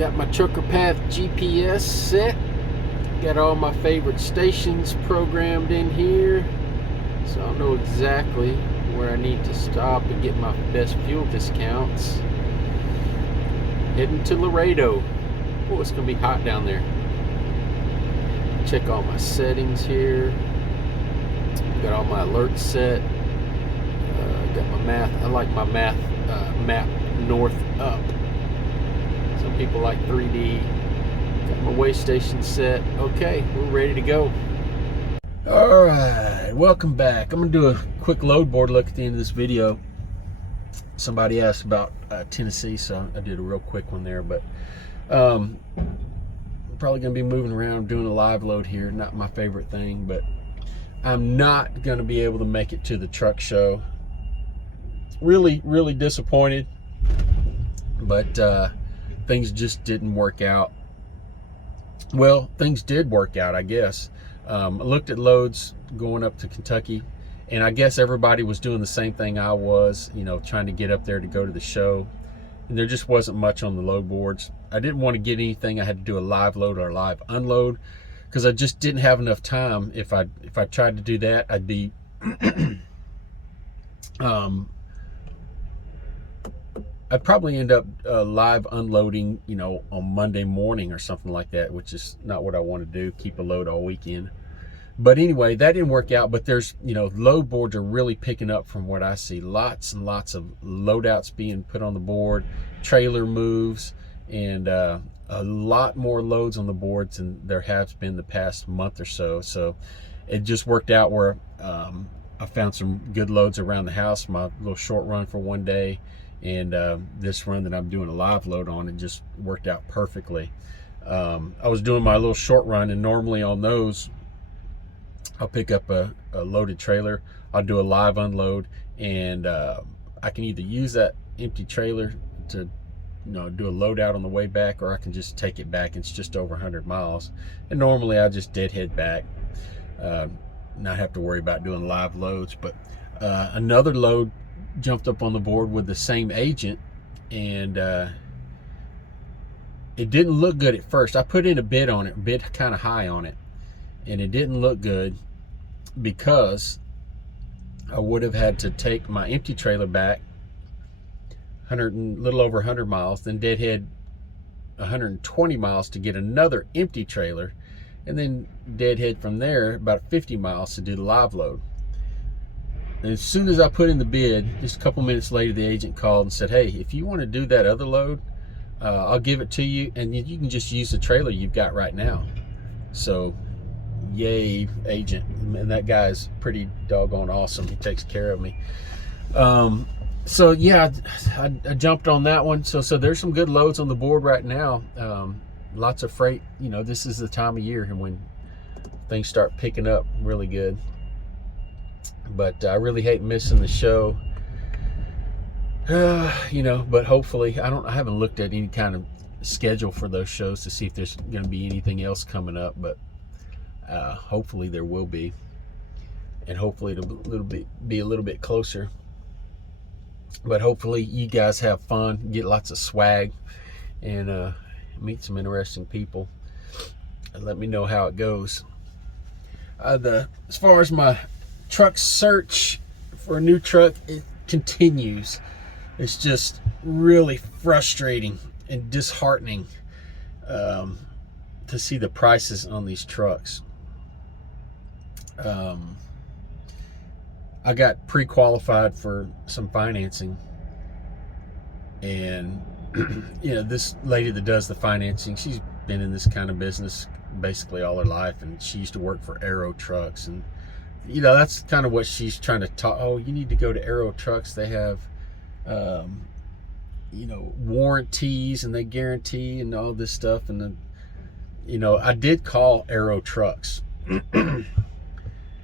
Got my Trucker Path GPS set. Got all my favorite stations programmed in here. So I know exactly where I need to stop and get my best fuel discounts. Heading to Laredo. Oh, it's going to be hot down there. Check all my settings here. Got all my alerts set. Got my math. I like my math map north up. Some people like 3D. Got my way station set. Okay, we're ready to go. All right, welcome back. I'm gonna do a quick load board look at the end of this video. Somebody asked about Tennessee, so I did a real quick one there. But I'm probably gonna be moving around doing a live load here. Not my favorite thing, but I'm not gonna be able to make it to the truck show. Really disappointed, but things just didn't work out. Well, things did work out, I guess. I looked at loads going up to Kentucky, and I guess everybody was doing the same thing I was, you know, trying to get up there to go to the show. And there just wasn't much on the load boards. I didn't want to get anything. I had to do a live load or a live unload because I just didn't have enough time. If I tried to do that, I'd be I'd probably end up live unloading, you know, on Monday morning or something like that, which is not what I want to do, keep a load all weekend. But anyway, that didn't work out. But there's, you know, load boards are really picking up from what I see. Lots and lots of loadouts being put on the board, trailer moves, and a lot more loads on the boards than there has been the past month or so. So it just worked out where I found some good loads around the house, my little short run for one day. And this run that I'm doing a live load on, it just worked out perfectly. I was doing my little short run, and normally on those, I'll pick up a loaded trailer, I'll do a live unload, and I can either use that empty trailer to, you know, do a load out on the way back, or I can just take it back. It's just over 100 miles. And normally I just deadhead back, not have to worry about doing live loads. But another load jumped up on the board with the same agent, and it didn't look good at first. I put in a bid on it, bid kind of high on it, and it didn't look good because I would have had to take my empty trailer back little over 100 miles, then deadhead 120 miles to get another empty trailer, and then deadhead from there about 50 miles to do the live load. And as soon as I put in the bid, just a couple minutes later, the agent called and said, hey, if you want to do that other load, I'll give it to you, and you can just use the trailer you've got right now. So, yay, agent. And that guy's pretty doggone awesome. He takes care of me. So, yeah, I jumped on that one. So there's some good loads on the board right now. Lots of freight. You know, this is the time of year and when things start picking up really good. But I really hate missing the show, you know, but hopefully I haven't looked at any kind of schedule for those shows to see if there's going to be anything else coming up, but hopefully there will be, and hopefully it'll be a little bit closer. But hopefully you guys have fun, get lots of swag, and meet some interesting people, and let me know how it goes. As far as my truck search for a new truck, it continues. It's just really frustrating and disheartening to see the prices on these trucks. I got pre-qualified for some financing, and you know, this lady that does the financing, she's been in this kind of business basically all her life, and she used to work for Aero Trucks, and you know, that's kind of what she's trying to talk. Oh, you need to go to Aero Trucks. They have, you know, warranties, and they guarantee and all this stuff. And then, you know, I did call Aero Trucks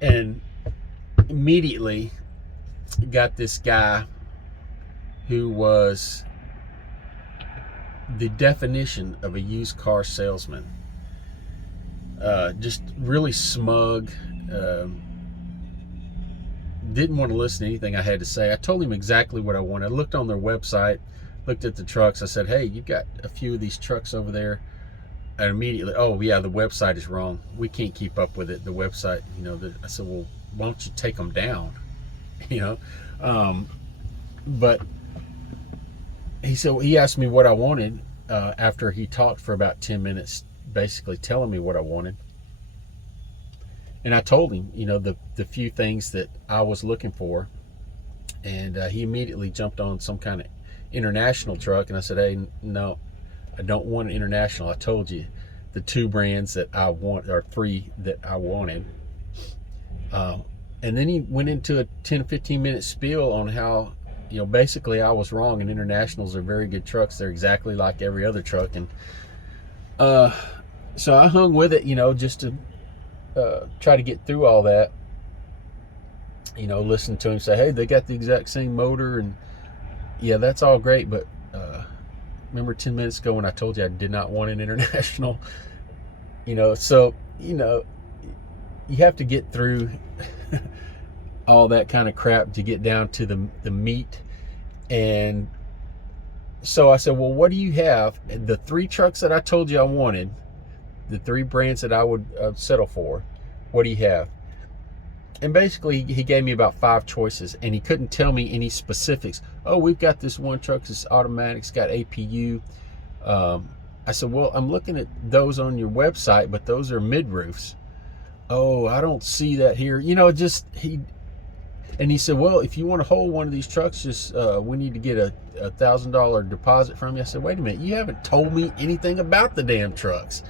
and immediately got this guy who was the definition of a used car salesman. Just really smug. Didn't want to listen to anything I had to say. I told him exactly what I wanted. I looked on their website. looked at the trucks. I said, hey, you've got a few of these trucks over there. And immediately, oh yeah, the website is wrong. We can't keep up with it. The website, I said, well, why don't you take them down? you know, but he asked me what I wanted after he talked for about 10 minutes, basically telling me what I wanted. And I told him, the few things that I was looking for. And he immediately jumped on some kind of international truck. And I said, hey, no, I don't want an international. I told you the 2 brands that I want, or 3 that I wanted. And then he went into a 10, 15 minute spiel on how, basically I was wrong, and internationals are very good trucks. They're exactly like every other truck. And so I hung with it, just to try to get through all that. Listen to him say, hey, they got the exact same motor, and yeah, that's all great, but remember 10 minutes ago when I told you I did not want an international? So you have to get through all that kind of crap to get down to the meat. And so I said, well, what do you have? The 3 trucks that I told you I wanted, the 3 brands that I would settle for, what do you have? And basically he gave me about 5 choices, and he couldn't tell me any specifics. Oh, we've got this one truck, it's automatic, it's got APU. I said, well, I'm looking at those on your website, but those are mid-roofs. Oh, I don't see that here. And he said, well, if you want to hold one of these trucks, just we need to get a $1,000 deposit from you. I said, wait a minute, you haven't told me anything about the damn trucks.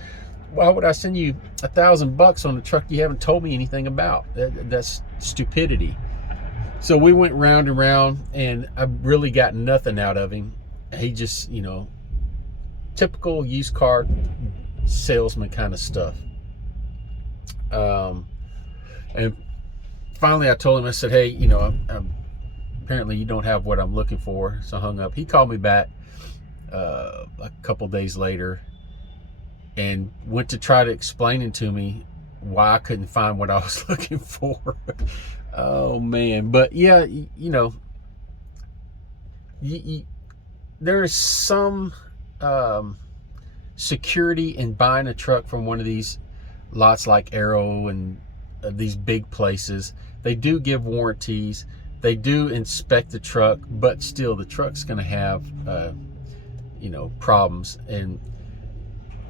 Why would I send you $1,000 on the truck you haven't told me anything about? That's stupidity. So we went round and round, and I really got nothing out of him. He just, typical used car salesman kind of stuff. And finally I told him, I said, hey, apparently you don't have what I'm looking for. So I hung up. He called me back a couple days later and went to try to explain it to me why I couldn't find what I was looking for. Oh man. But yeah, there is some security in buying a truck from one of these lots like Arrow and these big places. They do give warranties, they do inspect the truck, but still the truck's going to have problems. And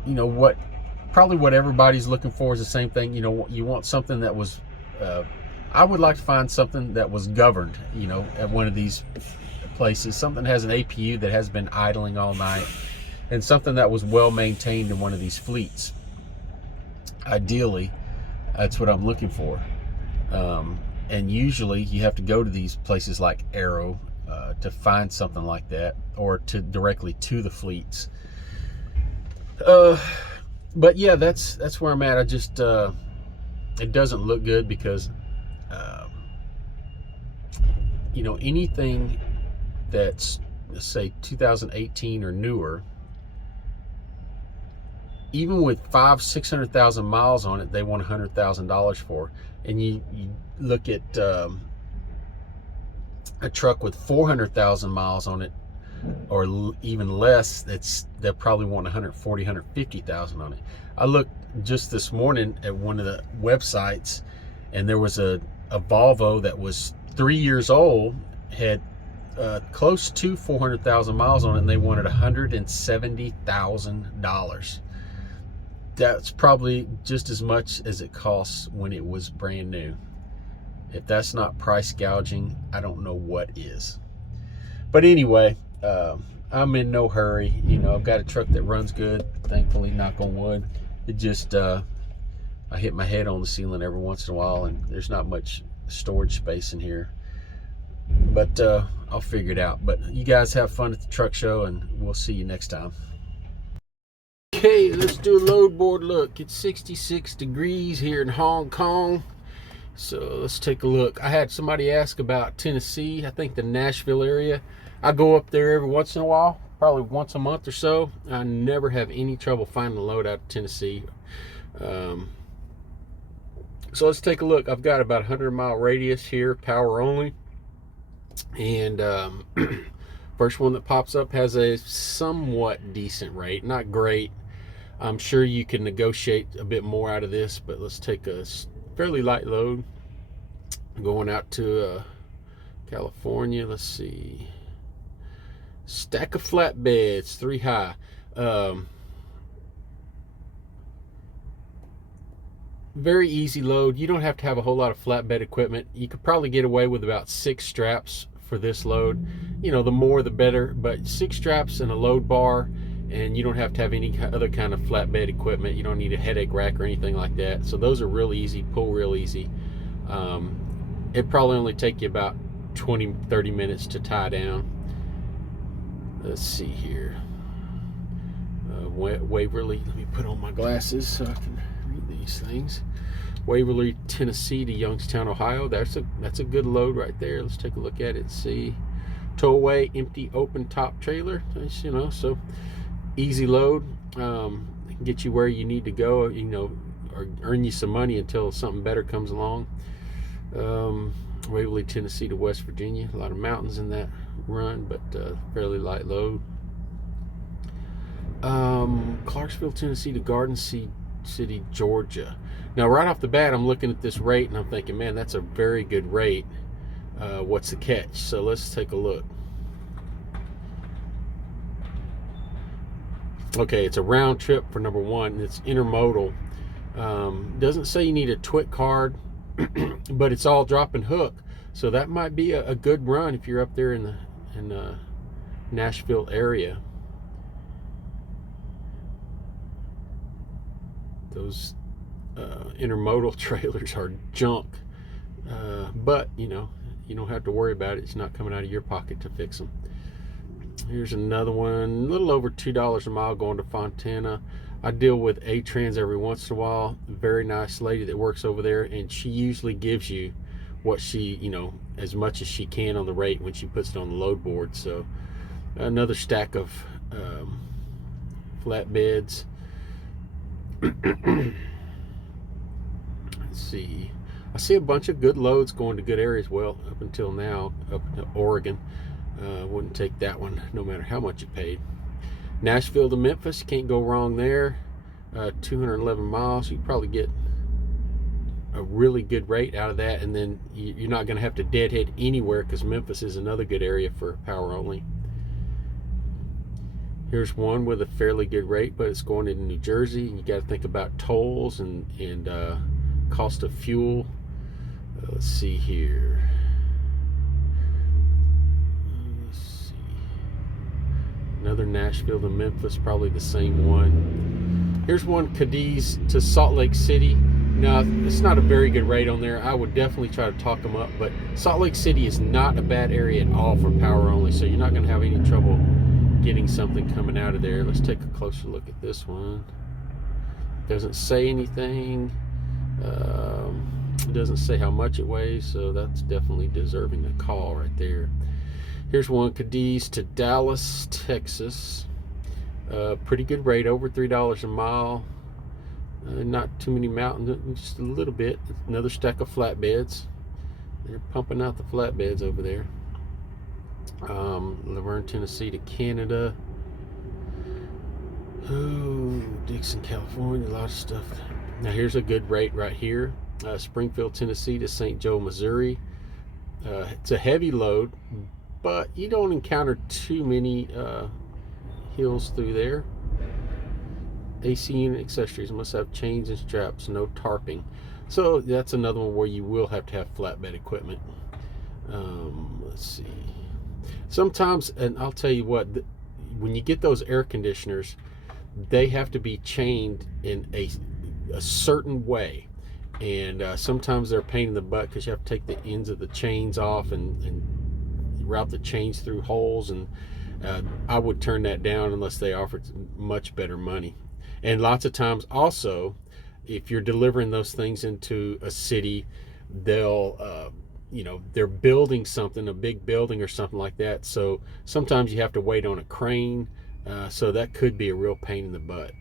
what everybody's looking for is the same thing. You want something that was I would like to find something that was governed, at one of these places, something that has an APU that has been idling all night, and something that was well maintained in one of these fleets. Ideally, that's what I'm looking for. And usually you have to go to these places like Arrow to find something like that, or to directly to the fleets. But yeah, that's where I'm at. I just it doesn't look good because anything that's, let's say, 2018 or newer, even with 500,000-600,000 miles on it, they want $100,000 for. And you look at a truck with 400,000 miles on it, or even less, they'll probably want 140, 150,000 on it. I looked just this morning at one of the websites, and there was a Volvo that was 3 years old, had close to 400,000 miles on it, and they wanted $170,000. That's probably just as much as it costs when it was brand new. If that's not price gouging, I don't know what is. But anyway, I'm in no hurry. I've got a truck that runs good, thankfully, knock on wood. It just I hit my head on the ceiling every once in a while, and there's not much storage space in here, but I'll figure it out. But you guys have fun at the truck show, and we'll see you next time. Okay, let's do a load board look. It's 66 degrees here in Hong Kong, so let's take a look. I had somebody ask about Tennessee. I think the Nashville area. I go up there every once in a while, probably once a month or so. I never have any trouble finding a load out of Tennessee. So let's take a look. I've got about 100-mile radius here, power only, and First one that pops up has a somewhat decent rate, not great. I'm sure you can negotiate a bit more out of this, but let's take a fairly light load going out to California. Let's see. Stack of flatbeds, 3 high. Very easy load. You don't have to have a whole lot of flatbed equipment. You could probably get away with about 6 straps for this load. You know, the more the better, but 6 straps and a load bar, and you don't have to have any other kind of flatbed equipment. You don't need a headache rack or anything like that. So those are real easy, pull real easy. It probably only take you about 20-30 minutes to tie down. Let's see here. Waverly, let me put on my glasses so I can read these things. Waverly, Tennessee to Youngstown, Ohio. That's a good load right there. Let's take a look at it. See, tow away, empty, open top trailer. You know, so easy load. Get you where you need to go. You know, or earn you some money until something better comes along. Waverly, Tennessee to West Virginia. A lot of mountains in that run, but fairly light load. Clarksville, Tennessee to Garden City, Georgia. Now, right off the bat, I'm looking at this rate and I'm thinking, man, that's a very good rate. What's the catch? So let's take a look. Okay, it's a round trip for number one, and it's intermodal. Doesn't say you need a TWIC card, but it's all drop and hook. So that might be a good run if you're up there in the Nashville area. Those intermodal trailers are junk, but you know, you don't have to worry about it. It's not coming out of your pocket to fix them. Here's another one, a little over $2 a mile going to Fontana. I deal with A-Trans every once in a while. Very nice lady that works over there, and she usually gives you what she, you know, as much as she can on the rate when she puts it on the load board. So another stack of flatbeds. Let's see. I see a bunch of good loads going to good areas. Well, up until now, up to Oregon. Wouldn't take that one no matter how much you paid. Nashville to Memphis, can't go wrong there. 211 miles. You probably get a really good rate out of that, and then you're not going to have to deadhead anywhere because Memphis is another good area for power only. Here's one with a fairly good rate, but it's going into New Jersey. You got to think about tolls and cost of fuel. Let's see here. Let's see. Another Nashville to Memphis, probably the same one. Here's one Cadiz to Salt Lake City. Now, it's not a very good rate on there. I would definitely try to talk them up, but Salt Lake City is not a bad area at all for power only, so you're not going to have any trouble getting something coming out of there. Let's take a closer look at this one. Doesn't say anything. It doesn't say how much it weighs, so that's definitely deserving a call right there. Here's one Cadiz to Dallas, Texas. Pretty good rate, over $3 a mile. Not too many mountains, just a little bit. Another stack of flatbeds. They're pumping out the flatbeds over there. Laverne, Tennessee to Canada. Oh, Dixon, California, a lot of stuff. Now here's a good rate right here. Springfield, Tennessee to St. Joe, Missouri. It's a heavy load, but you don't encounter too many hills through there. AC unit accessories must have chains and straps, no tarping. So that's another one where you will have to have flatbed equipment. Let's see. Sometimes, and I'll tell you what, when you get those air conditioners, they have to be chained in a certain way, and sometimes they're a pain in the butt because you have to take the ends of the chains off and route the chains through holes, and I would turn that down unless they offered much better money. And lots of times also, if you're delivering those things into a city, they'll you know, they're building something, a big building or something like that, so sometimes you have to wait on a crane, so that could be a real pain in the butt.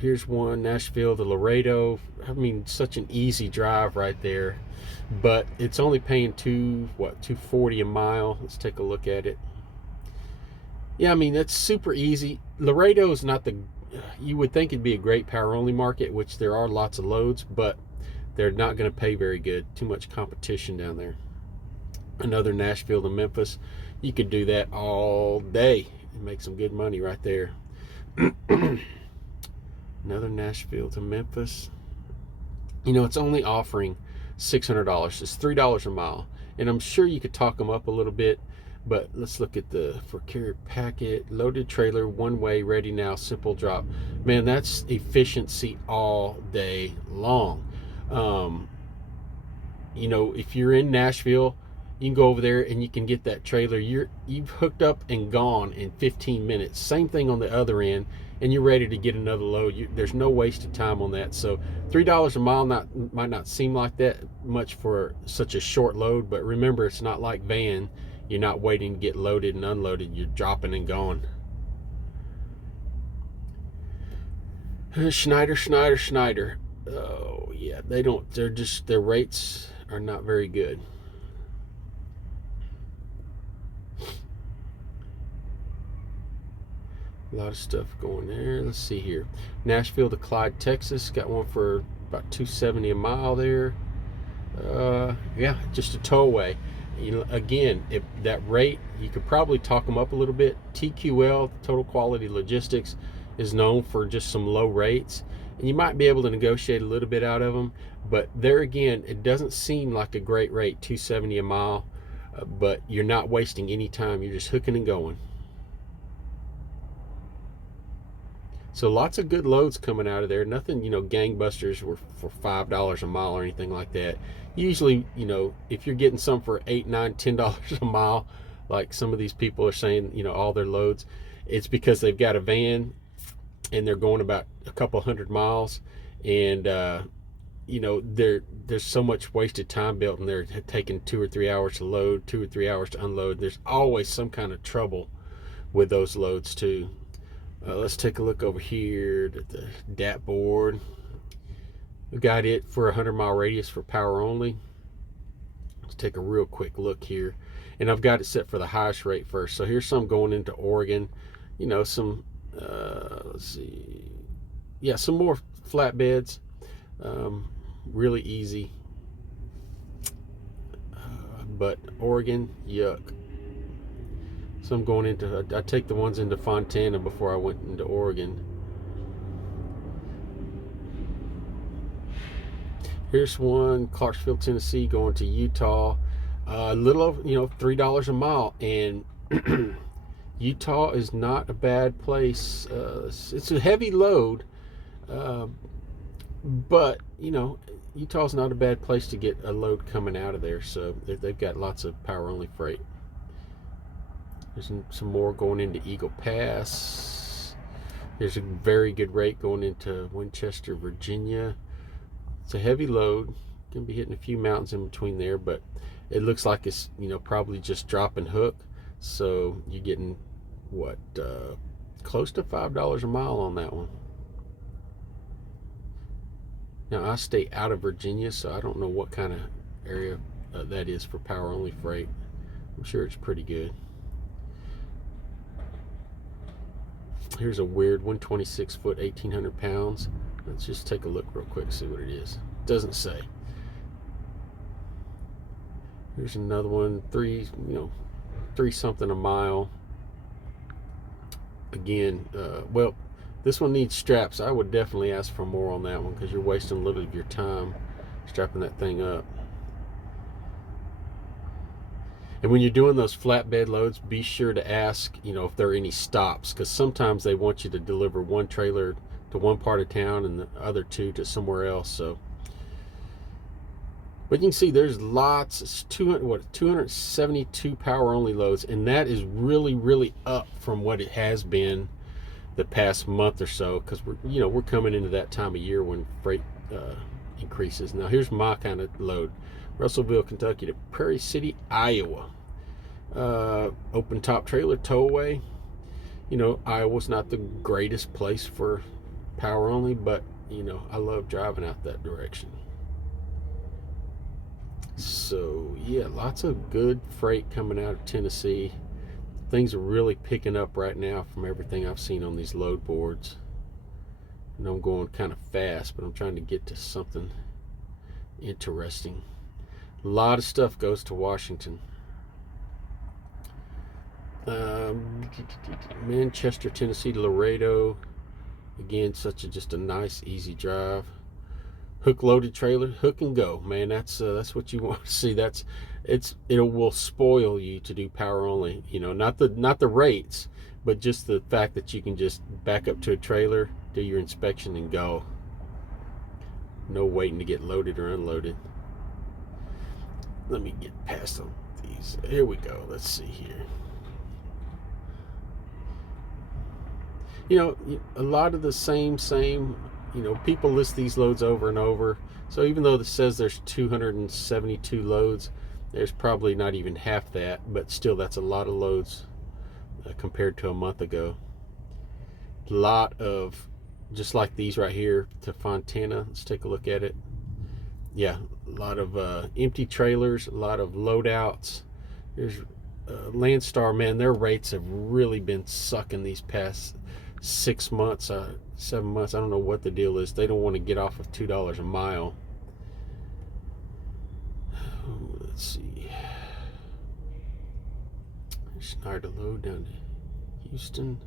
Here's one, Nashville to Laredo. I mean, such an easy drive right there, but it's only paying $240 a mile. Let's take a look at it. Yeah, I mean, that's super easy. Laredo is not the, you would think it'd be a great power only market, which there are lots of loads, but they're not going to pay very good. Too much competition down there. Another Nashville to Memphis. You could do that all day and make some good money right there. Another Nashville to Memphis. You know, it's only offering $600. It's $3 a mile. And I'm sure you could talk them up a little bit, but let's look at the for carrier packet, loaded trailer, one way, ready now, simple drop. Man, that's efficiency all day long. You know, if you're in Nashville, you can go over there and you can get that trailer. You've hooked up and gone in 15 minutes. Same thing on the other end, and you're ready to get another load. There's no wasted time on that. So $3 a mile might not seem like that much for such a short load, but remember, it's not like van. You're not waiting to get loaded and unloaded. You're dropping and going. Schneider. Oh yeah, their rates are not very good. A lot of stuff going there. Let's see here. Nashville to Clyde, Texas. Got one for about $270 a mile there. Yeah, just a towaway. You know, again, if that rate, you could probably talk them up a little bit. TQL, Total Quality Logistics, is known for just some low rates, and you might be able to negotiate a little bit out of them. But there again, it doesn't seem like a great rate, $270 a mile. But you're not wasting any time. You're just hooking and going. So lots of good loads coming out of there. Nothing, you know, gangbusters were for $5 a mile or anything like that. Usually, you know, if you're getting some for $8, $9, $10 a mile, like some of these people are saying, you know, all their loads, it's because they've got a van and they're going about a couple hundred miles, and you know, there's so much wasted time built, and they're taking 2 or 3 hours to load, 2 or 3 hours to unload. There's always some kind of trouble with those loads too. Let's take a look over here at the DAT board. We got it for 100-mile radius for power only. Let's take a real quick look here. And I've got it set for the highest rate first. So here's some going into Oregon. You know, some, let's see. Yeah, some more flatbeds. Really easy. But Oregon, yuck. So I'm going into, I take the ones into Fontana before I went into Oregon. Here's one, Clarksville, Tennessee, going to Utah. A little over, you know, $3 a mile. And Utah is not a bad place. It's a heavy load. But, you know, Utah's not a bad place to get a load coming out of there. So they've got lots of power only freight. There's some more going into Eagle Pass. There's a very good rate going into Winchester, Virginia. It's a heavy load. Gonna be hitting a few mountains in between there, but it looks like it's, you know, probably just drop and hook. So you're getting what, close to $5 a mile on that one. Now I stay out of Virginia, so I don't know what kind of area that is for power only freight. I'm sure it's pretty good. Here's a weird 126 foot, 1,800 pounds. Let's just take a look real quick, see what it is. It doesn't say. Here's another one, three something a mile. Again, well, this one needs straps. I would definitely ask for more on that one because you're wasting a little of your time strapping that thing up. And when you're doing those flatbed loads, be sure to ask, you know, if there are any stops, because sometimes they want you to deliver one trailer to one part of town and the other two to somewhere else. So, but you can see there's lots. It's 272 power only loads, and that is really up from what it has been the past month or so, because we're coming into that time of year when freight increases. Now here's my kind of load. Russellville, Kentucky to Prairie City, Iowa. Open top trailer, towaway. You know, Iowa's not the greatest place for power only, but you know, I love driving out that direction. So yeah, lots of good freight coming out of Tennessee. Things are really picking up right now from everything I've seen on these load boards. I know I'm going kind of fast, but I'm trying to get to something interesting. A lot of stuff goes to Washington. Manchester, Tennessee to Laredo. Again, just a nice, easy drive. Hook loaded trailer, hook and go, man. That's what you want to see. It will spoil you to do power only. You know, not the rates, but just the fact that you can just back up to a trailer, do your inspection, and go. No waiting to get loaded or unloaded. Let me get past these. Here we go. Let's see here. You know, a lot of the same, you know, people list these loads over and over. So even though this says there's 272 loads, there's probably not even half that, but still that's a lot of loads compared to a month ago. A lot of, just like these right here to Fontana. Let's take a look at it. Yeah, a lot of empty trailers, a lot of loadouts. There's Landstar, man, their rates have really been sucking these past 6 months, 7 months. I don't know what the deal is. They don't want to get off of $2 a mile. Let's see. Schneider load down to Houston.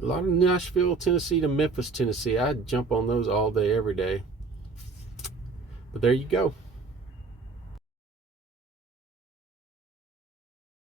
A lot of Nashville, Tennessee to Memphis, Tennessee. I'd jump on those all day, every day. But there you go.